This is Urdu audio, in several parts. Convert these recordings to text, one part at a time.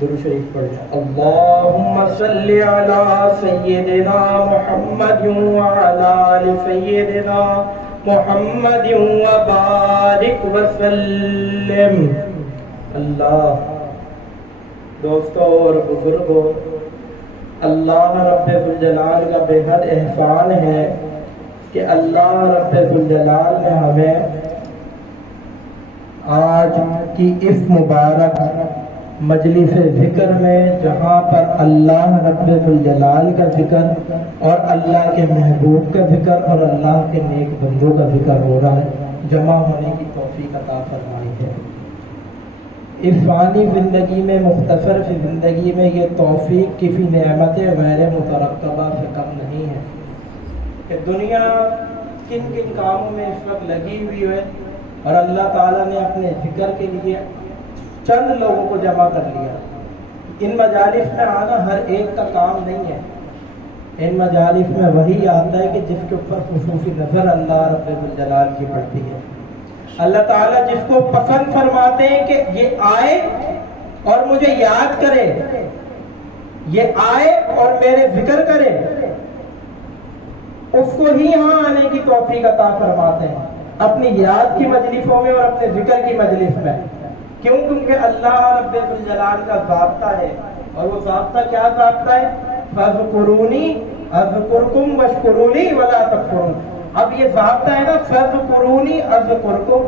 درود شریف پڑھیں. اللہم صلی علی سیدنا محمد وعلی آل سیدنا محمد وبارک وسلم. اللہ. دوستو اور بزرگوں، اللہ رب ذوالجلال کا بے حد احسان ہے کہ اللہ رب ذوالجلال نے ہمیں آج کی اس مبارک مجلس ذکر میں، جہاں پر اللہ رب ذوالجلال کا ذکر اور اللہ کے محبوب کا ذکر اور اللہ کے نیک بندوں کا ذکر ہو رہا ہے، جمع ہونے کی توفیق عطا فرمائی ہے. اس فانی زندگی میں، مختصر سی زندگی میں، یہ توفیق کسی نعمت غیر مترقبہ سے کم نہیں ہے کہ دنیا کن کن کاموں میں اس وقت لگی ہوئی ہے اور اللہ تعالیٰ نے اپنے ذکر کے لیے چند لوگوں کو جمع کر لیا. ان مجالس میں آنا ہر ایک کا کام نہیں ہے. ان مجالس میں وہی آتا ہے کہ جس کے اوپر خصوصی نظر اللہ رب الجلال کی پڑتی ہے. اللہ تعالیٰ جس کو پسند فرماتے ہیں کہ یہ آئے اور مجھے یاد کرے، یہ آئے اور میرے ذکر کرے، اس کو ہی یہاں آنے کی توفیق عطا فرماتے ہیں، اپنی یاد کی مجلسوں میں اور اپنے ذکر کی مجلس میں. کیوں؟ کیونکہ اللہ رب الجلال کا ضابطہ ہے. اور وہ ضابطہ کیا ضابطہ ہے؟ فَاذْكُرُونِي أَذْكُرْكُمْ وَاشْكُرُوا لِي وَلَا تَكْفُرُونِ. اب یہ ضابطہ ہے نا، فَاذْكُرُونِي أَذْكُرْكُمْ.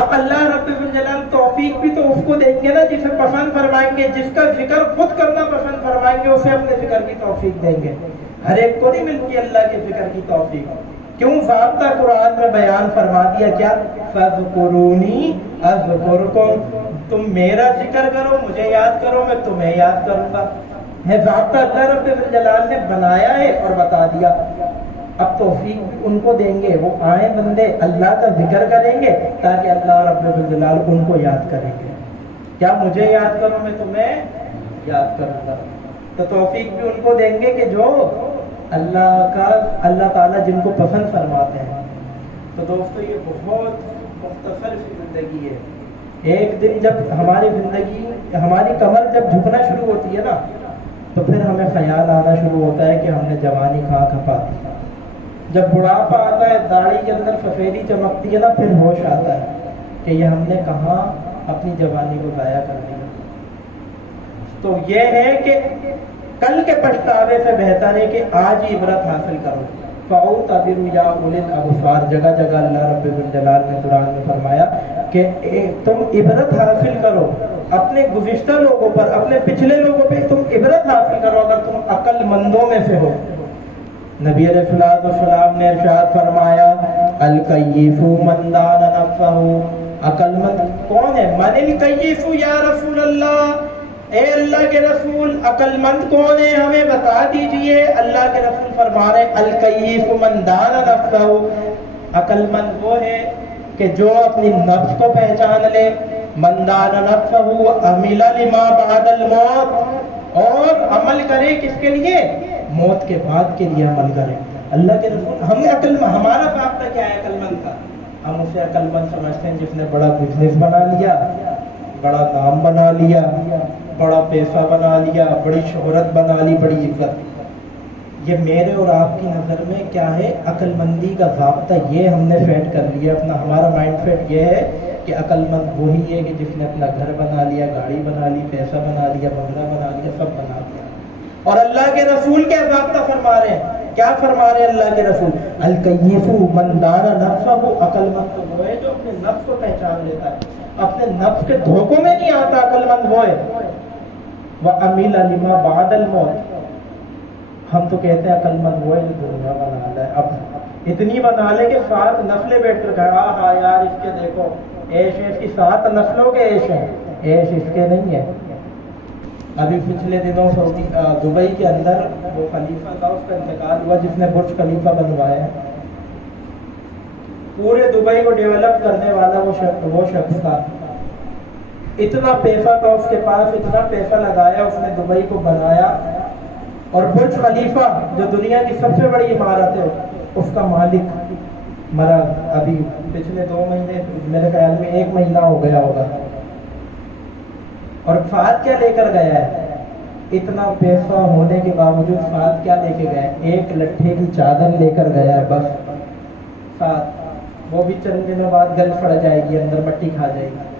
اب اللہ رب الجلال توفیق بھی تو اس کو دیں گے نا جسے پسند فرمائیں گے، جس کا ذکر خود کرنا پسند فرمائیں گے، اسے اپنے ذکر کی توفیق دیں گے. ہر ایک کو نہیں ملتی اللہ کے ذکر کی توفیق. کیوں؟ ضابطہ قرآن میں بیان فرما دیا. کیا؟ فَاذْكُرُونِي أَذْكُرْكُمْ. تم میرا ذکر کرو، مجھے یاد کرو، میں تمہیں یاد کروں گا. ہے ضابطہ اللہ رب الجلال نے بنایا ہے اور بتا دیا. اب توفیق بھی ان کو دیں گے، وہ آئیں بندے اللہ کا ذکر کریں گے تاکہ اللہ رب الجلال ان کو یاد کریں گے. کیا؟ مجھے یاد کرو، میں تمہیں یاد کروں گا. تو توفیق بھی ان کو دیں گے کہ جو اللہ تعالیٰ جن کو پسند فرماتے ہیں. تو دوستو یہ بہت مختصر سی زندگی ہے. ایک دن جب ہماری زندگی، ہماری کمر جب جھکنا شروع ہوتی ہے نا، تو پھر ہمیں خیال آنا شروع ہوتا ہے کہ ہم نے جوانی کہاں کھپا دی. جب بڑھاپا آتا ہے، داڑھی کے اندر سفیدی چمکتی ہے نا، پھر ہوش آتا ہے کہ یہ ہم نے کہاں اپنی جوانی کو ضائع کر دیا. تو یہ ہے کہ کل کے پچھتاوے سے بہتر ہے کہ آج ہی عبرت حاصل کرو. فَأَوْتَبِرُوا يَا أُولِي الْأَبْصَارِ. جگہ جگہ اللہ رب الجلال نے قرآن میں فرمایا کہ تم عبرت حاصل کرو اپنے گزشتہ لوگوں پر، اپنے پچھلے لوگوں پہ تم عبرت حاصل کرو اگر تم عقل مندوں میں سے ہو. نبی علیہ السلام نے ارشاد فرمایا الکیف من دان نفسہ. عقل مند کون ہے؟ من الکیف یا رسول اللہ. اے اللہ کے رسول، عقل مند کون ہے؟ ہمیں بتا دیجئے. اللہ کے رسول فرما رہے الکیف من دان نفسہ. عقل مند وہ ہے کہ جو اپنی نفس کو پہچان لے. من دان نفسہ عمل لما بعد الموت. اور عمل کرے کس کے لیے؟ موت کے بعد کے لیے عمل کرے. اللہ کے رسول ہم نے ہمارا ضابطہ کیا ہے عقل مند کا؟ ہم اسے عقل مند سمجھتے ہیں جس نے بڑا بزنس بنا لیا، بڑا نام بنا لیا، بڑا پیسہ بنا لیا، بڑی شہرت بنا لی، بڑی عزت. یہ میرے اور آپ کی نظر میں کیا ہے؟ عقل مندی کا ضابطہ یہ ہم نے سیٹ کر لیا. اپنا ہمارا مائنڈ سیٹ یہ ہے کہ عقل مند وہی ہے کہ جس نے اپنا گھر بنا لیا، گاڑی بنا لی، پیسہ بنا لیا، بنگلہ بنا لیا، سب بنا لیا. اور اللہ کے رسول کیا ضابطہ فرما رہے ہیں؟ کیا فرما رہے ہیں اللہ کے رسول؟ الکیف من دان نفسہ. عقل مند تو وہ ہے جو اپنے نفس کو پہچان لیتا ہے، اپنے نفس کے دھوکوں میں نہیں آتا. عقل مند وہ ہے. وَعَمِلَ لِمَا بَعْدَ الْمَوْتِ. ہم تو کہتے ہیں عقل مند وہ ہے جو دنیا بنا لے. اب اتنی بنا لے کہ 7 نسلیں بیٹھ کر کہا ہاں یار اس کے دیکھو عیش ہے، اس کی 7 نسلوں کے عیش ہیں. عیش اس کے نہیں ہے. ابھی پچھلے دنوں دبئی کے اندر وہ خلیفہ تھا، اس کا انتقال ہوا جس نے برج خلیفہ بنوایا. پورے دبئی کو ڈیولپ کرنے والا وہ شخص تھا. اتنا پیسہ تھا اس کے پاس، اتنا پیسہ لگایا اس نے، دبئی کو بنایا. اور برج خلیفہ جو دنیا کی سب سے بڑی عمارت ہے، اس کا مالک مرا. ابھی پچھلے 2 مہینے، میرے خیال میں 1 مہینہ ہو گیا ہوگا. اور فہد کیا لے کر گیا ہے؟ اتنا پیسہ ہونے کے باوجود فہد کیا لے کے گئے؟ ایک لٹھے کی چادر لے کر گیا ہے بس فہد، وہ بھی چند دنوں بعد گل پڑ جائے گی، اندر مٹی کھا جائے گی۔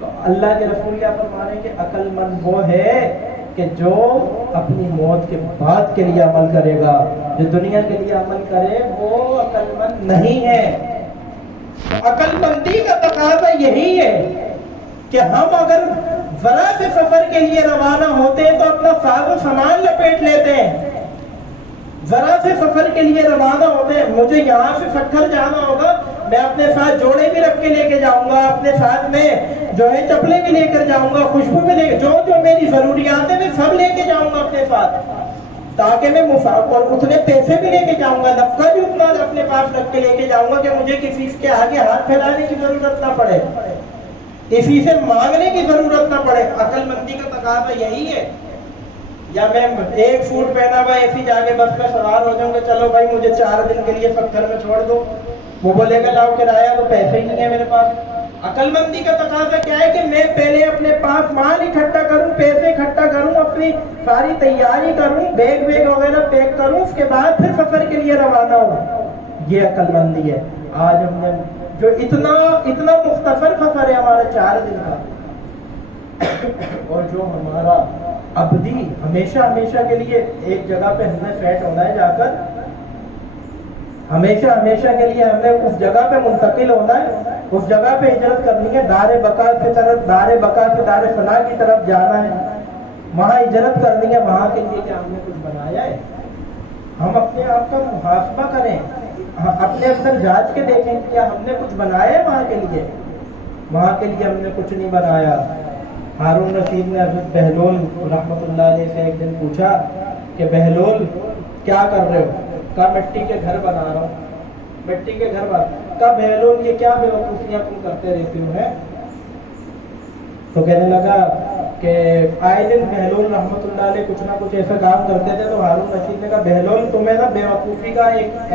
تو اللہ کے رسول کیا فرما رہے ہیں کہ عقل مند وہ ہے کہ جو اپنی موت کے بعد کے لیے عمل کرے گا، جو دنیا کے لیے عمل کرے وہ عقل مند نہیں ہے۔ عقل مندی کا تقاضا یہی ہے کہ ہم اگر ذرا سے سفر کے لیے روانہ ہوتے ہیں تو اپنا ساز و سامان لپیٹ لیتے ہیں، ذرا سے سفر کے لیے روانہ ہوتے ہیں، مجھے یہاں سے سکھر جانا ہوگا، میں اپنے ساتھ جوڑے بھی رکھ کے لے کے جاؤں گا، اپنے ساتھ میں جو ہے چپلے بھی لے کر جاؤں گا، خوشبو بھی لے، جو میری ضروریات ہیں میں سب لے کے جاؤں گا اپنے ساتھ، تاکہ میں مسافر اتنے پیسے بھی لے کے جاؤں گا، نفقہ بھی اتنا اپنے پاس رکھ کے لے کے جاؤں گا کہ مجھے کسی کے آگے ہاتھ پھیلانے کی ضرورت نہ پڑے، کسی سے مانگنے کی ضرورت نہ پڑے۔ عقل مندی کا تقاضا یہی ہے۔ یا میں ایک سوٹ پہنا ہوا ایسی جا کے بس میں سوار ہو جاؤں گا، چلو بھائی مجھے 4 دن کے لیے پتھر میں چھوڑ دو، وہ بولے گا لاؤ کرایہ، تو پیسے ہی نہیں ہے میرے پاس۔ عقل مندی کا تقاضا کیا ہے کہ میں پہلے اپنے پاس مال اکٹھا کروں، پیسے اکٹھا کروں، اپنی ساری تیاری کروں، بیگ وغیرہ پیک کروں، اس کے بعد پھر سفر کے لیے روانہ ہوں۔ یہ عقل مندی ہے۔ آج ہم نے جو اتنا مختصر سفر ہے ہمارا 4 دن کا، اور جو ہمارا ابدی ہمیشہ کے لیے ایک جگہ پہ ہم نے سیٹ ہونا ہے، جا کر ہمیشہ کے لیے ہم نے اس جگہ پہ منتقل ہونا ہے، اس جگہ پہ ہجرت کرنی ہے، دار بقا سے دار فنا کی طرف جانا ہے، وہاں ہجرت کرنی ہے۔ وہاں کے لیے کیا ہم نے کچھ بنایا ہے؟ ہم اپنے آپ کا محاسبہ کریں، اپنے اندر جانچ کے دیکھیں کیا ہم نے کچھ بنایا ہے وہاں کے لیے؟ وہاں کے لیے ہم نے کچھ نہیں بنایا۔ ہارون رشید نے حضرت بہلول رحمۃ اللہ علیہ سے ایک دن پوچھا کہ بہلول کیا کر رہے ہو؟ کہا مٹی کے گھر بنا رہا ہوں۔ مٹی کے گھر بنا، کہا بہلول یہ کیا بے وقوفیاں تم کرتے رہتے ہو ہیں؟ تو کہنے لگا کہ آئے دن بہلول رحمۃ اللہ علیہ کچھ نہ کچھ ایسا کام کرتے تھے، تو ہارون رشید نے کہا بہلول تمہیں نا بے وقوفی کا ایک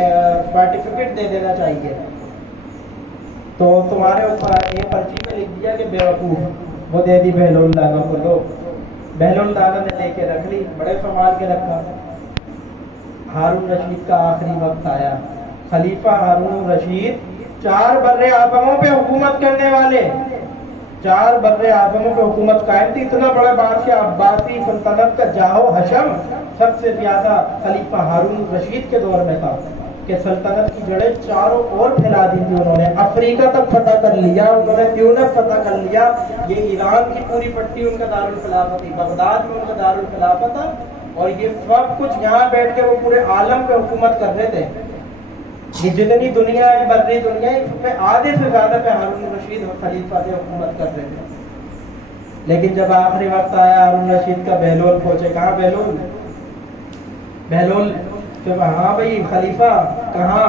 سرٹیفکیٹ دے دینا چاہیے، تو تمہارے اوپر یہ پرچی میں لکھ دیا کہ بے وقوف، وہ دے دی بہلول دانا کو، لو بہلول دانا نے لے کے رکھ لی، بڑے سنبھال کے رکھا۔ ہارون رشید کا آخری وقت آیا، خلیفہ ہارون رشید 4 بر اعظموں پہ حکومت کرنے والے، 4 بر اعظموں پہ حکومت قائم تھی، اتنا بڑا بادشاہ، عباسی سلطنت کا جاہو حشم سب سے زیادہ خلیفہ ہارون رشید کے دور میں تھا، کہ سلطنت کی جڑیں چاروں اور پھیلا دی تھی انہوں نے، افریقہ تک فتح کر لیا انہوں نے، تیونس فتح کر لیا، یہ ایران کی پوری پٹی ان کا دارالخلافت تھی، بغداد میں ان کا دارالخلافت تھا، اور یہ سب کچھ یہاں بیٹھ کے وہ پورے عالم پہ حکومت کر رہے تھے۔ یہ جتنی دنیا ہے، بری دنیا، اس پہ آدھے سے زیادہ پہ ہارون رشید خلیفہ سے حکومت کر رہے تھے۔ لیکن جب آخری وقت آیا ہارون رشید کا، بہلول پہنچے، کہاں بہلول ہاں بھائی خلیفہ کہاں؟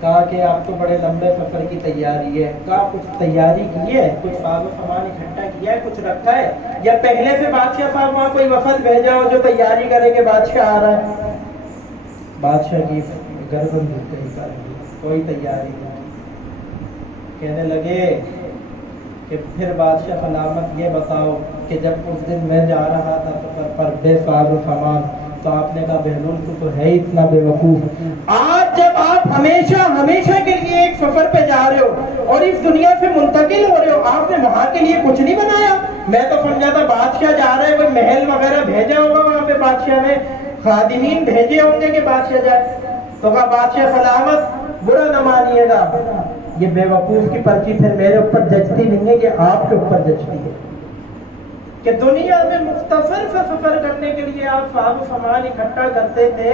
کہا کہ آپ تو بڑے لمبے سفر کی تیاری ہے۔ کہا کچھ تیاری کی ہے، کچھ ساز و سامان اکٹھا کیا ہے، کچھ رکھا ہے، یا پہلے سے بادشاہ صاحب وہاں کوئی وفد بھیجا ہو جو تیاری کرے کہ بادشاہ آ رہا ہے؟ بادشاہ کی گردن جھک گئی، کوئی تیاری نہیں۔ کہنے لگے کہ پھر بادشاہ سلامت یہ بتاؤ کہ جب اس دن میں جا رہا تھا سفر پر بے ساز و سامان، تو آپ نے کہا بہلول تو ہے اتنا بے وقوف، آج جب آپ ہمیشہ کے لیے ایک سفر پہ جا رہے ہو اور اس دنیا سے منتقل ہو رہے ہو، آپ نے وہاں کے لیے کچھ نہیں بنایا؟ میں تو سمجھا تھا بادشاہ جا رہا ہے، کوئی محل وغیرہ بھیجا ہوگا، وہاں پہ بادشاہ نے خادمین بھیجے ہوں گے کہ بادشاہ جائے۔ تو کہا بادشاہ سلامت، برا نہ مانیے گا، یہ بے وقوف کی پرچی پھر میرے اوپر جچتی نہیں ہے، یہ آپ کے اوپر جچتی ہے، کہ دنیا میں مختصر سے سفر کرنے کے لیے آپ ساز و سامان اکٹھا کرتے تھے،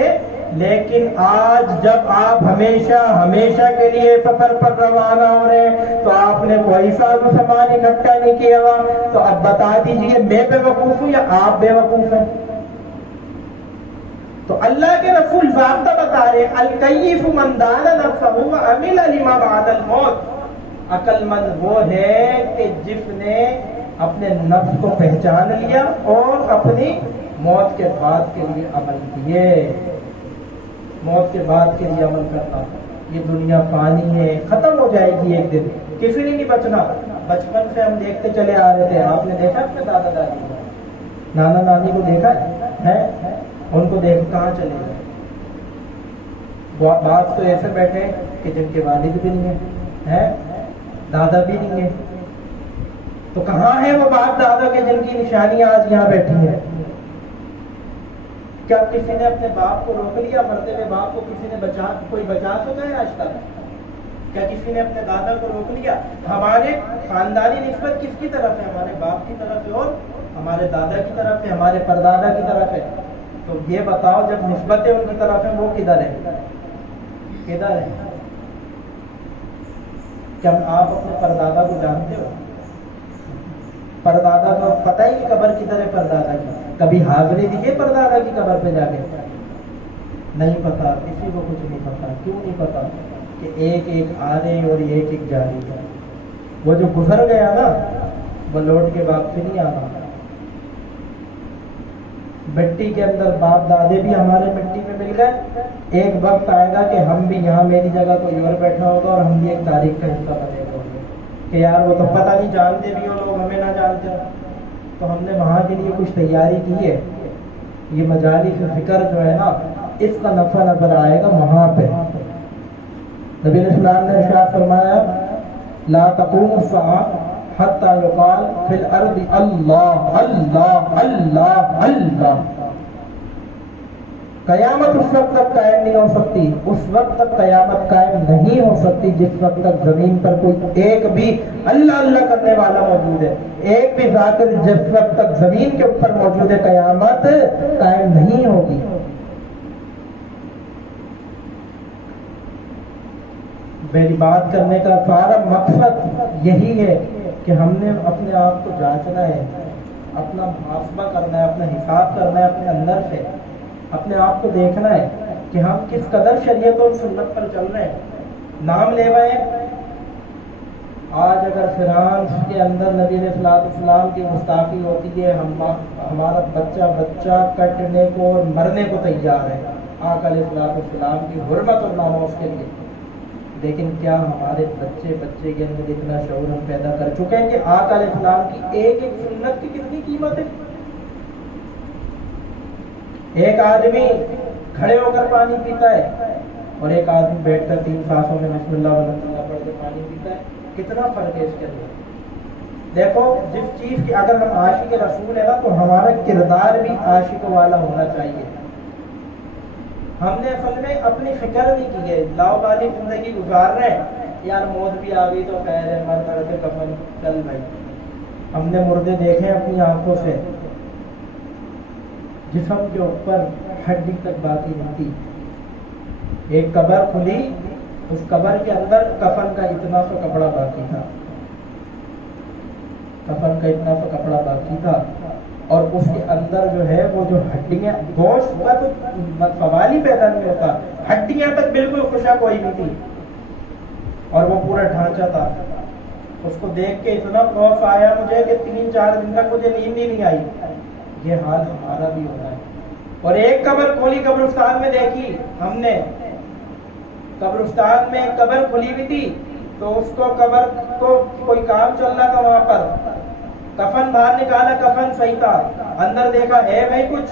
لیکن آج جب آپ ہمیشہ کے لیے سفر پر روانہ ہو رہے ہیں تو آپ نے کوئی ساز و سامان اکٹھا نہیں کیا ہوا۔ تو اب بتا دیجئے میں بے وقوف ہوں یا آپ بے وقوف ہیں؟ تو اللہ کے رسول ضابطہ بتا رہے، الکیف من دان نفسہ وعمل لما بعد الموت، عقل مند وہ ہے کہ جس نے اپنے نفس کو پہچان لیا اور اپنی موت کے بعد کے لیے عمل کیے، موت کے بعد کے لیے عمل کرتا۔ یہ دنیا فانی ہے، ختم ہو جائے گی ایک دن، کسی نے نہیں بچنا. بچپن سے ہم دیکھتے چلے آ رہے تھے. آپ نے دیکھا اپنے دادا دادی کو, نانا نانی کو دیکھا ہے؟ ان کو دیکھ کہاں چلے گئے؟ بعض تو ایسے بیٹھے کہ جن کے والد بھی نہیں ہیں, دادا بھی نہیں ہے. تو کہاں ہے وہ باپ دادا کے جن کی نشانیاں آج یہاں بیٹھی ہیں؟ کیا کسی نے اپنے باپ کو روک لیا؟ مرتے ہوئے باپ کو کسی نے کوئی بچا سکا ہے آج تک؟ کیا کسی نے اپنے دادا کو روک لیا؟ ہمارے خاندانی نسبت کس کی طرف ہے؟ ہمارے باپ کی طرف ہے اور ہمارے دادا کی طرف ہے, ہمارے پردادا کی طرف ہے. تو یہ بتاؤ جب نسبتیں ان کی طرف ہیں وہ کدھر ہے؟ کدھر ہے؟ کیا آپ اپنے پردادا کو جانتے ہو؟ پردادا کو پتہ ہی نہیں قبر کدھر ہے پردادا کی. کبھی حاضری دیجیے پردادا کی قبر پہ جا کے. نہیں پتا, کسی کو کچھ نہیں پتا. کیوں نہیں پتا؟ کہ ایک ایک آ رہے اور ایک ایک جا رہی ہے. وہ جو گزر گیا نا وہ لوٹ کے واپس نہیں آنا. مٹی کے اندر باپ دادے بھی ہمارے مٹی میں مل گئے. ایک وقت آئے گا کہ ہم بھی یہاں, میری جگہ کوئی اور بیٹھا ہوگا اور ہم بھی ایک تاریخ کا حصہ بنے گا کہ یار وہ تو پتہ نہیں جانتے بھی ہو لوگ, ہمیں نہ جانتے ہو. تو ہم نے وہاں کے لیے کچھ تیاری کی ہے. یہ مجالس فکر جو ہے نا, اس کا نفع نظر آئے گا وہاں پہ. نبی علیہ السلام نے ارشاد فرمایا لا تقوم الساعة حتى يقال في الارض اللہ اللہ اللہ اللہ. قیامت اس وقت تک قائم نہیں ہو سکتی, اس وقت تک قیامت قائم نہیں ہو سکتی جس وقت تک زمین پر کوئی ایک بھی اللہ اللہ کرنے والا موجود ہے. ایک بھی ذاکر جس وقت تک زمین کے اوپر موجود ہے قیامت قائم نہیں ہوگی. میری بات کرنے کا سارا مقصد یہی ہے کہ ہم نے اپنے آپ کو جانچنا ہے, اپنا محاسبہ کرنا ہے, اپنا حساب کرنا ہے اپنے اندر سے, اپنے آپ کو دیکھنا ہے کہ ہم کس قدر شریعت اور سنت پر چل رہے ہیں. نام لے رہے ہیں. آج اگر فرانس کے اندر نبی علیہ السلام کی گستاخی ہوتی ہے, ہمارا بچہ کٹنے کو اور مرنے کو تیار ہے آقا علیہ السلام کی حرمت اور ناموس کے لیے. لیکن کیا ہمارے بچے کے اندر اتنا شعور ہم پیدا کر چکے ہیں کہ آقا علیہ السلام کی ایک ایک سنت کی کتنی قیمت ہے؟ ایک آدمی کھڑے ہو کر پانی پیتا ہے اور ایک آدمی بیٹھ کر 3 سانسوں میں بسم اللہ والحمد للہ پڑھ کے پانی پیتا ہے. کتنا فرق ہے اس کے اندر. دیکھو, جس چیز کی اگر ہم عاشق رسول ہیں نا تو ہمارا کردار بھی عاشق والا ہونا چاہیے. ہم نے اصل میں اپنی فکر نہیں کی ہے, لاؤ بالی زندگی گزار رہے ہیں. یار موت بھی آ گئی تو خیر ہے, مر کے کفن چل بھائی. ہم نے مردے دیکھے اپنی آنکھوں سے, جسم کے اوپر ہڈی تک باقی نہیں تھی. ایک قبر کھلی, اس قبر کے اندر کفن کا اتنا سا کپڑا باقی تھا, کفن کا اتنا سا کپڑا باقی تھا. اور اس کے اندر جو ہے وہ جو ہڈیاں, گوشت کا تو سوال ہی پیدا نہیں ہوتا, ہڈیاں تک بالکل خشک ہوئی نہیں تھی اور وہ پورا ڈھانچہ تھا. اس کو دیکھ کے اتنا خوف آیا مجھے کہ 3-4 دن تک مجھے نیند ہی نہیں آئی. یہ حال ہمارا بھی ہوتا ہے. اور ایک قبر کھلی قبرستان میں دیکھی ہم نے, قبرستان میں ایک قبر کھلی ہوئی تھی تو اس کو قبر کو کوئی کام چل رہا تھا وہاں پر. کفن باہر نکالا, کفن صحیح تھا, اندر دیکھا ہے بھائی کچھ,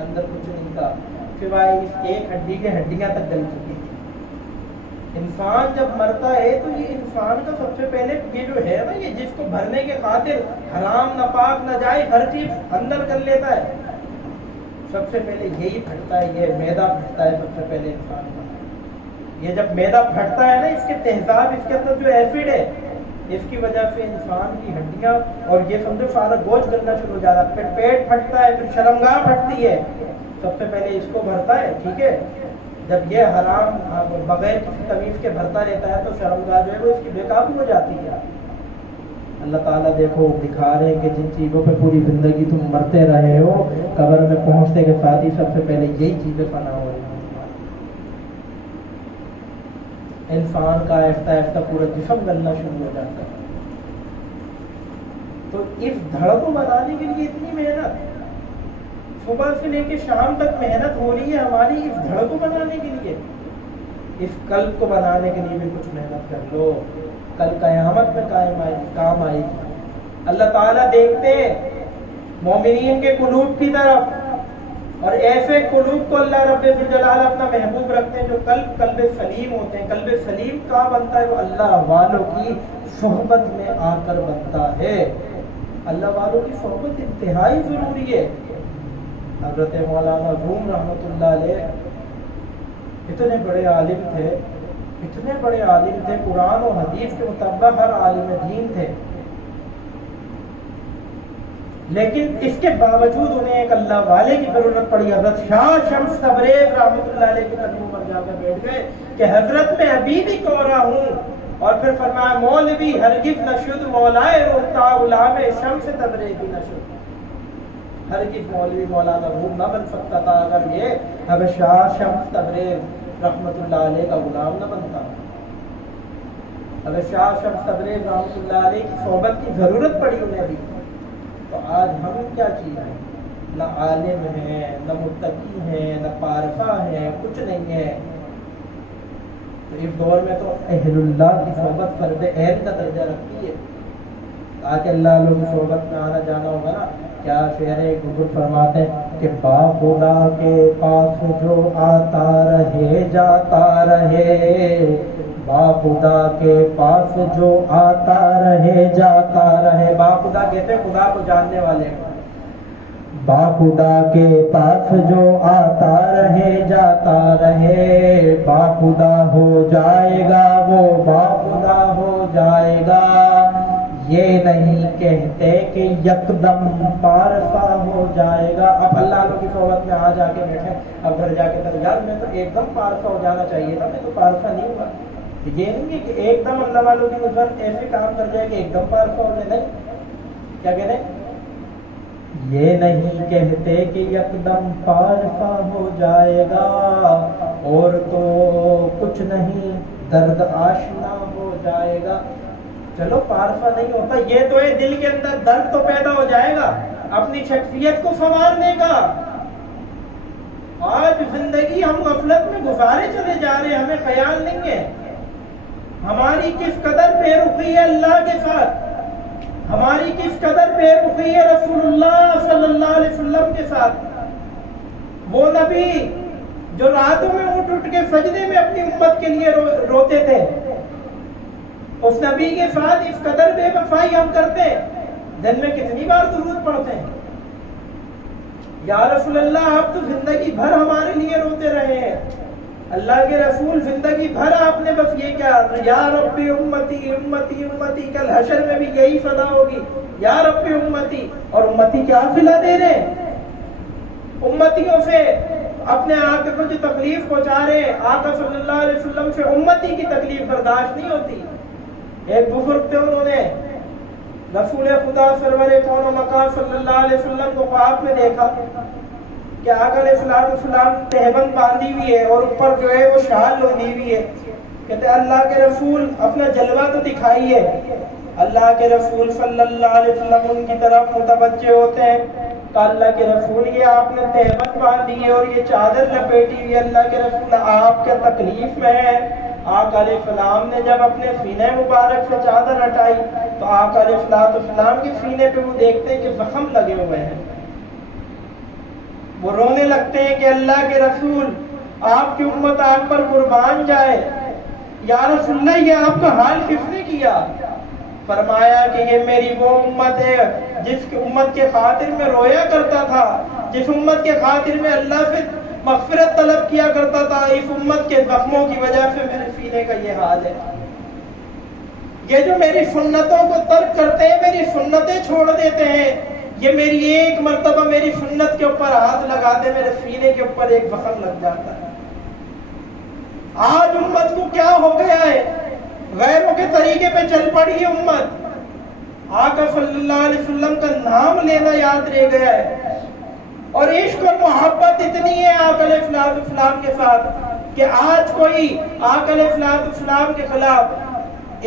اندر کچھ نہیں تھا سوائے اس ایک ہڈی کے ہڈیاں تک گل چکی تھی. انسان جب مرتا ہے تو یہ انسان کا سب سے پہلے یہ جو ہے نا, یہ جس کو بھرنے کے خاطر حرام ناپاک ناجائز ہر چیز اندر کر لیتا ہے, سب سے پہلے یہی پھٹتا ہے. یہ معدہ پھٹتا ہے سب سے پہلے انسان کا. یہ جب معدہ پھٹتا ہے نا, اس کے تہذاب, اس کے اندر جو ایسڈ ہے, اس کی وجہ سے انسان کی ہڈیاں اور یہ سمجھو سارا گوشت گلنا شروع ہو جاتا ہے. پھر پیٹ پھٹتا ہے, پھر شرمگاہ پھٹتی ہے. سب سے پہلے اس کو بھرتا ہے. ٹھیک ہے, جب یہ حرام بغیر کسی تمیز کے بھرتا رہتا ہے تو شرمگاہ جو ہے وہ اس کی بے قابو ہو جاتی ہے. اللہ تعالیٰ دیکھو دکھا رہے ہیں کہ جن چیزوں پہ پوری زندگی تم مرتے رہے ہو, قبر میں پہنچنے کے ساتھ ہی سب سے پہلے یہی چیزیں فنا ہو رہی ہیں. انسان کا آہستہ آہستہ پورا جسم گلنا شروع ہو جاتا ہے. تو اس دھڑ کو بنانے کے لیے اتنی محنت, صبح سے لے کے شام تک محنت ہو رہی ہے ہماری اس دھڑ کو بنانے کے لیے. اس قلب کو بنانے کے لیے بھی کچھ محنت کر لو. کل قیامت میں کام آئے گی۔ اللہ تعالیٰ دیکھتے ہیں مومنین کے قلوب کی طرف، اور ایسے قلوب کو اللہ رب الجلال اپنا محبوب رکھتے ہیں جو قلب سلیم ہوتے ہیں۔ قلب سلیم کہاں بنتا ہے؟ وہ اللہ والوں کی صحبت میں آ کر بنتا ہے۔ اللہ والوں کی صحبت انتہائی ضروری ہے۔ حضرت مولانا روم رحمۃ اللہ علیہ اتنے بڑے عالم تھے، قرآن و حدیث کے مطابق ہر عالم دین تھے، لیکن اس کے باوجود انہیں ایک اللہ والے کی ضرورت پڑی۔ حضرت شاہ شمس تبریز رحمۃ اللہ علیہ کے قدموں پر جا کر بیٹھ گئے کہ حضرت میں ابھی بھی کوڑا ہوں، اور پھر فرمایا مولوی ہرگز نہ شد مولائے روتا غلام شمس تبریزی نہ شد۔ ہرگز مولوی مولانا روم نہ بن سکتا تھا اگر یہ حضرت شاہ شمس تبریز رحمۃ اللہ علیہ کا غلام نہ بنتا۔ حضرت شاہ شمس تبریز رحمۃ اللہ علیہ کی صحبت کی ضرورت پڑی انہیں بھی۔ تو آج ہم کیا چیز ہیں؟ نہ عالم ہیں، نہ متقی ہیں، نہ پارفا ہیں، کچھ نہیں ہے۔ تو اس دور میں تو اہل اللہ کی صحبت فرض عین کا درجہ رکھتی ہے۔ آج اللہ والوں کی صحبت میں آنا جانا ہوگا نا۔ کیا شعر بزرگ فرماتے ہیں کہ با خدا کے پاس جو آتا رہے جاتا رہے، با خدا کے پاس جو آتا رہے جاتا رہے۔ با خدا کہتے ہیں خدا کو جاننے والے۔ با خدا کے پاس جو آتا رہے جاتا رہے، با خدا ہو جائے گا وہ با خدا ہو جائے گا۔ یہ نہیں کہتے کہ یکدم پارسا ہو جائے گا۔ اب اللہ کی صحبت میں آ جا کے بیٹھے، اب گھر جا کے یار میں تو ایک دم پارسا ہو جانا چاہیے تھا، میں تو پارسا نہیں ہوا۔ یہ نہیں ہے کہ ایک دم اللہ والوں کی نسبت ایسے کام کر جائے کہ ایک دم پارسا ہو جائے۔ نہیں، کیا کہتے ہیں؟ یہ نہیں کہتے کہ یکدم پارسا ہو جائے گا، اور تو کچھ نہیں درد آشنا ہو جائے گا۔ چلو پارسا نہیں ہوتا، یہ تو ہے دل کے اندر درد تو پیدا ہو جائے گا اپنی شخصیت کو سنوارنے کا۔ آج زندگی ہم غفلت میں گزارے چلے جا رہے ہیں، ہمیں خیال نہیں ہے ہماری کس قدر بے رخی ہے اللہ کے ساتھ، ہماری کس قدر بے رخی ہے رسول اللہ صلی اللہ علیہ وسلم کے ساتھ۔ وہ نبی جو راتوں میں اٹھ کے سجدے میں اپنی امت کے لیے روتے تھے، اس نبی کے ساتھ اس قدر بے وفائی ہم کرتے ہیں۔ دن میں کتنی بار درود پڑھتے ہیں؟ یا رسول اللہ آپ تو زندگی بھر ہمارے لیے روتے رہے ہیں۔ اللہ کے رسول زندگی بھر آپ نے بس یہ کیا، یا رب امتی امتی امتی، کل حشر میں بھی یہی صدا ہوگی، یا رب امتی۔ اور امتی کیا صلہ دے رہے ہیں؟ امتیوں سے اپنے آقا کو جو تکلیف پہنچا رہے ہیں، آقا صلی اللہ علیہ وسلم سے امتی کی تکلیف برداشت نہیں ہوتی۔ ایک بزرگ تھے، انہوں نے رسول خدا سرور کون و مکان صلی اللہ علیہ وسلم کو خواب میں دیکھا کہ آقا علیہ السلام تہبند باندھی ہوئی ہے اور اوپر جو ہے وہ شال لوندھی ہوئی ہے۔ کہتے اللہ کے رسول اپنا جلوہ تو دکھائیے۔ اللہ کے رسول صلی اللہ علیہ وسلم ان کی طرف متوجہ ہوتے ہیں کہ اللہ کے رسول یہ آپ نے تہبند باندھی ہے اور یہ چادر لپیٹی ہوئی ہے، اللہ کے رسول آپ کے تکلیف میں ہے۔ آقا علیہ السلام نے جب اپنے سینے مبارک سے چادر ہٹائی تو آقا علیہ السلام کے سینے پہ وہ دیکھتے ہیں کہ زخم لگے ہوئے ہیں۔ وہ رونے لگتے ہیں کہ اللہ کے رسول آپ کی امت آپ پر قربان جائے، یا رسول اللہ یہ آپ کا حال کس نے کیا؟ فرمایا کہ یہ میری وہ امت ہے جس کی امت کے خاطر میں رویا کرتا تھا، جس امت کے خاطر میں اللہ سے مغفرت طلب کیا کرتا تھا، اس امت کے زخموں کی وجہ سے میرے سینے کا یہ حال ہے۔ یہ جو میری سنتوں کو ترک کرتے ہیں، میری سنتیں چھوڑ دیتے ہیں، یہ میری ایک مرتبہ میری سنت کے اوپر ہاتھ لگاتے میرے سینے کے اوپر ایک زخم لگ جاتا ہے۔ آج امت کو کیا ہو گیا ہے؟ غیروں کے طریقے پہ چل پڑی ہے امت، آقا صلی اللہ علیہ وسلم کا نام لینا یاد رہ گیا ہے، اور عشق اور محبت اتنی ہے آقا علیہ السلام کے ساتھ کہ آج کوئی آقا علیہ السلام کے خلاف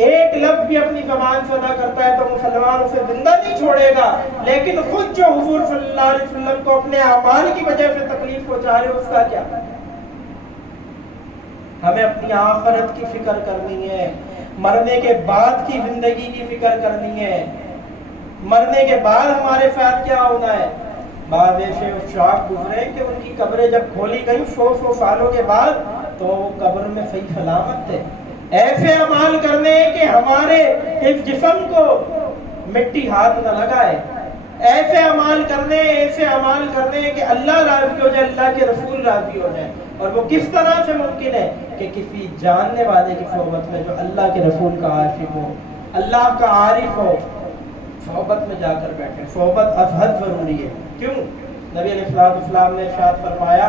ایک لفظ بھی اپنی زبان سے ادا کرتا ہے تو مسلمان اسے زندہ نہیں چھوڑے گا، لیکن خود جو حضور صلی اللہ علیہ وسلم کو اپنے اعمال کی وجہ سے تکلیف پہنچا رہے اس کا کیا؟ ہمیں اپنی آخرت کی فکر کرنی ہے، مرنے کے بعد کی زندگی کی فکر کرنی ہے، مرنے کے بعد ہمارے ساتھ کیا ہونا ہے۔ بعض ایسے شاخ گزرے کہ ان کی قبریں جب کھولی گئی 100 سالوں کے بعد تو وہ قبر میں صحیح سلامت تھے۔ ایسے اعمال کرنے کہ ہمارے اس جسم کو مٹی ہاتھ نہ لگائے، ایسے عمال کرنے کہ اللہ راضی ہو جائے، اللہ کے رسول راضی ہو جائے۔ اور وہ کس طرح سے ممکن ہے کہ کسی جاننے والے کی صحبت میں جو اللہ کے رسول کا عاشق ہو، اللہ کا عارف ہو، صحبت میں جا کر بیٹھے۔ صحبت ازحد ضروری ہے۔ کیوں؟ نبی علیہ السلام نے ارشاد فرمایا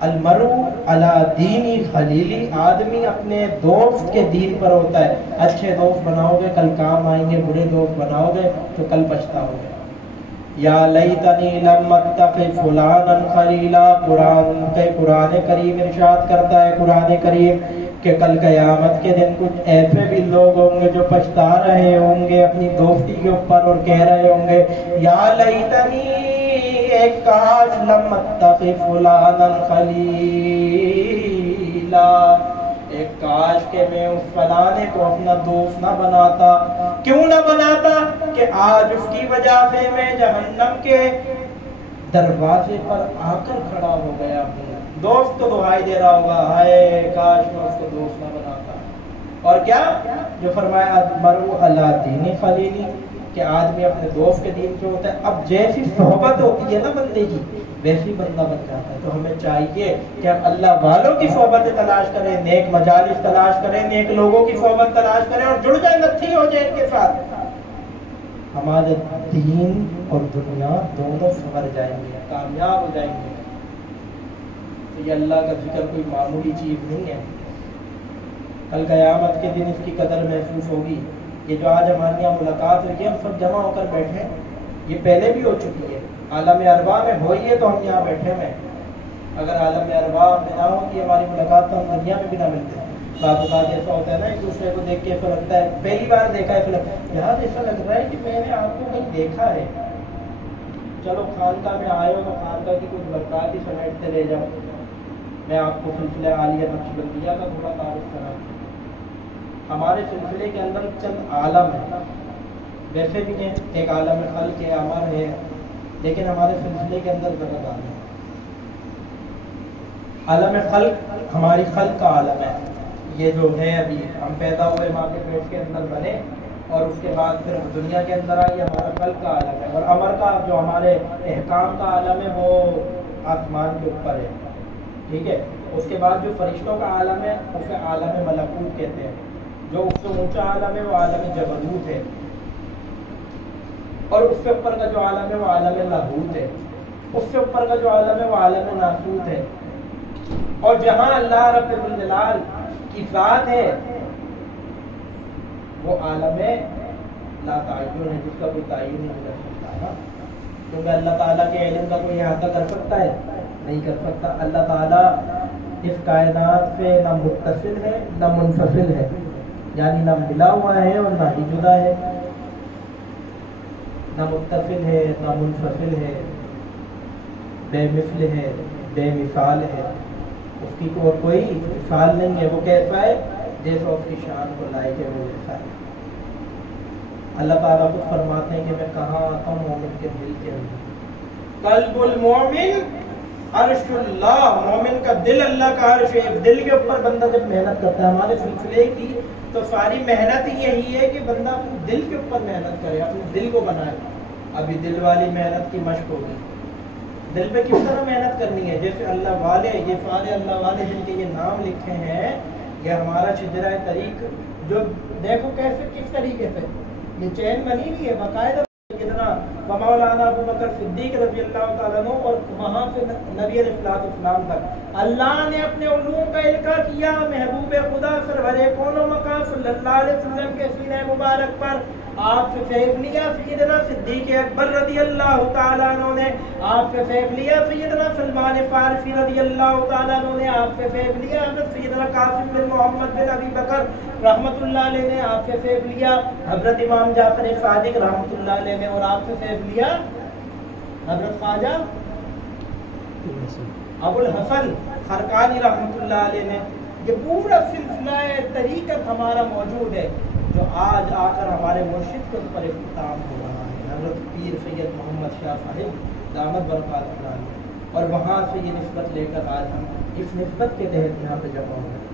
المرء علی دینی خلیلی، آدمی اپنے دوست کے دین پر ہوتا ہے۔ اچھے دوست بناؤ گے کل کام آئیں گے، برے دوست بناؤ گے تو کل پچھتاؤ گے۔ یا لیتنی لم اتخذ فلانا خلیلا، قرآن کریم ارشاد کرتا ہے، قرآن کریم کہ کل قیامت کے دن کچھ ایسے بھی لوگ ہوں گے جو پچھتا رہے ہوں گے اپنی دوستی کے اوپر اور کہہ رہے ہوں گے یا لیتنی، ایک کاش لم اتخذ فلانا خلیلا، ایک کاش کہ میں اس فلانے کو اپنا دوست نہ بناتا۔ کیوں نہ بناتا؟ کہ آج اس کی وجہ سے میں جہنم کے دروازے پر آ کر کھڑا ہو گیا ہوں۔ دوست تو دعائی دے رہا ہوگا، ہائے کاش میں اس کو دوست نہ بناتا۔ اور کیا جو فرمایا المرء علی دین خلیلی، کہ آدمی اپنے دوست کے دین پہ ہوتا ہے۔ اب جیسی صحبت ہوتی ہے نا بندے کی ویسی بندہ بن جاتا ہے۔ تو ہمیں چاہیے کہ ہم اللہ والوں کی صحبت تلاش کریں، نیک مجالس تلاش کریں، نیک لوگوں کی صحبت تلاش کریں اور جڑ جائیں، نتھی ہو جائیں ان کے ساتھ۔ ہمارے دین اور دنیا دونوں سنور جائیں گے، کامیاب ہو جائیں گے۔ تو یہ اللہ کا ذکر کوئی معمولی چیز نہیں ہے۔ کل قیامت کے دن اس کی قدر محسوس ہوگی۔ یہ جو آج ہماری یہاں ملاقات ہوئی ہے، ہم سب جمع ہو کر بیٹھے، یہ پہلے بھی ہو چکی ہے۔ عالم ارواح میں ہوئی ہے تو ہم یہاں بیٹھے ہیں۔ اگر عالم ارواح میں نہ ہوتی ہماری ملاقات تو ہم دنیا میں بھی نہ ملتے۔ بعض اوقات ایسا ہوتا ہے نا، ایک دوسرے کو دیکھ کے ایسا لگتا ہے، پہلی بار دیکھا ہے یار ایسا لگ رہا ہے کہ میں نے آپ کو کہیں دیکھا ہے۔ چلو خانقاہ میں آئے ہو تو خانقاہ کی کچھ برکات ہی سمیٹتے لے جاؤ۔ میں آپ کو سلسلہ عالیہ نقشبندیہ کا تھوڑا تعارف کراؤں۔ ہمارے سلسلے کے اندر چند عالم ہیں، ویسے بھی ہیں، ایک عالم خلق ہے، امر ہے، لیکن ہمارے سلسلے کے اندر غلط عالم ہے۔ عالم خلق ہماری خلق کا عالم ہے، یہ جو ہے ابھی ہم پیدا ہوئے ماں کے پیٹ کے اندر بنے اور اس کے بعد پھر دنیا کے اندر آئی، ہمارا خلق کا عالم ہے۔ اور امر کا جو ہمارے احکام کا عالم ہے وہ آسمان کے اوپر ہے، ٹھیک ہے۔ اس کے بعد جو فرشتوں کا عالم ہے اسے عالم ملکوت کہتے ہیں۔ جو اس سے اونچا عالم ہے وہ عالم جبروت ہے، اور اس سے اوپر کا جو عالم ہے وہ عالم لاہوت ہے، اس سے اوپر کا جو عالم ہے وہ عالم ناسوت ہے۔ اور جہاں اللہ رب الجلال کی ذات ہے وہ عالم لا تعین ہے، جس کا کوئی تعین نہیں کر سکتا نا، کیونکہ اللہ تعالیٰ کے علم کا کوئی احاطہ کر سکتا ہے؟ نہیں کر سکتا۔ اللہ تعالیٰ اس کائنات سے نہ متصل ہے نہ منفصل ہے، یعنی نہ ملا ہوا ہے اور نہ ہی جدا ہے، نہ متصل ہے نہ منفصل ہے، بے مثل ہے، بے مثال ہے، اس کی کوئی مثال نہیں ہے۔ وہ کیسا ہے؟ جیسا اس کی شان کو لائق ہے وہ ویسا ہے۔ اللہ تعالیٰ خود فرماتے ہیں کہ میں کہاں آتا ہوں مومن کے دل کے اندر۔ قلب المومن عرش اللہ، مومن کا دل اللہ کا عرش ہے۔ دل کے اوپر بندہ جب محنت کرتا ہے، ہمارے سلسلے کی تو ساری محنت ہی یہی ہے کہ بندہ اپنے دل کے اوپر محنت کرے، اپنے دل کو بنائے۔ ابھی دل والی محنت کی مشق ہوگی۔ دل پہ کس طرح محنت کرنی ہے؟ جیسے اللہ والے، یہ سارے اللہ والے جن کے یہ نام لکھے ہیں، یہ ہمارا شجرہ طریق، جو دیکھو کیسے کس طریقے سے یہ چین بنی ہوئی ہے باقاعدہ، کتنا مولانا ابو بکر صدیق رضی اللہ تعالیٰ عنہ اور وہاں سے نبی علیہ السلام تک اللہ نے اپنے علوم کا القاء کیا محبوب خدا سرور کون و مکان صلی اللہ علیہ وسلم کے سینہ مبارک پر۔ آپ سے فیض لیا سیدنا صدیق اکبر رضی اللہ تعالیٰ عنہ نے، آپ سے فیض لیا سیدنا سلمان فارسی رضی اللہ تعالیٰ عنہ نے، آپ سے فیض لیا حضرت سیدنا قاسم بن محمد بن ابی بکر رحمت اللہ علیہ نے، آپ سے فیض لیا حضرت امام جعفر صادق رحمت اللہ علیہ نے، اور آپ سے فیض لیا حضرت خواجہ ابو الحسن خرقانی رحمت اللہ علیہ نے۔ یہ پورا سلسلہ طریقت ہمارا موجود ہے جو آج آ کر ہمارے مرشد کے اوپر اختتام ہو رہا ہے، حضرت پیر سید محمد شاہ صاحب دامت برکات اللہ، اور وہاں سے یہ نسبت لے کر آج ہم اس نسبت کے تحت یہاں پہ جمع ہو گئے۔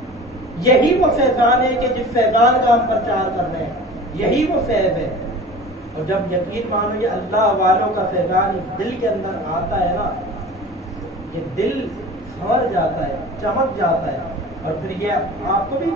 یہی وہ فیضان ہے کہ جس فیضان کا ہم پرچار کر رہے ہیں، یہی وہ فیض ہے۔ اور جب یقین مانو یہ اللہ والوں کا فیضان اس دل کے اندر آتا ہے نا، یہ دل سنور جاتا ہے، چمک جاتا ہے، اور پھر یہ آپ کو بھی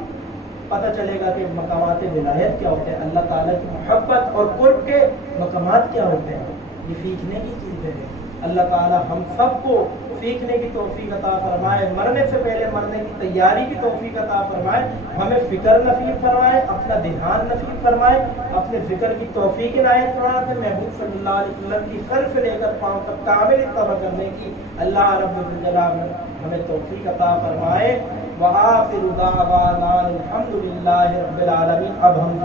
پتہ چلے گا کہ مقامات ولایت کیا ہوتے ہیں، اللہ تعالیٰ کی محبت اور قرب کے مقامات کیا ہوتے ہیں۔ یہ سیکھنے کی چیزیں ہیں۔ اللہ تعالیٰ ہم سب کو سیکھنے کی توفیق عطا فرمائے، مرنے سے پہلے مرنے کی تیاری کی توفیق عطا فرمائے، ہمیں فکر نصیب فرمائے، اپنا دھیان نصیب فرمائے، اپنے ذکر کی توفیق عنایت فرمائے، اپنے محبوب صلی اللہ علیہ وسلم کی سر سے لے کر پاؤں تک کامل اتباع کرنے کی اللہ رب الجلال ہمیں توفیق عطا فرمائے۔ وآخر دعوانا الحمد للہ رب العالمین۔ اب ہم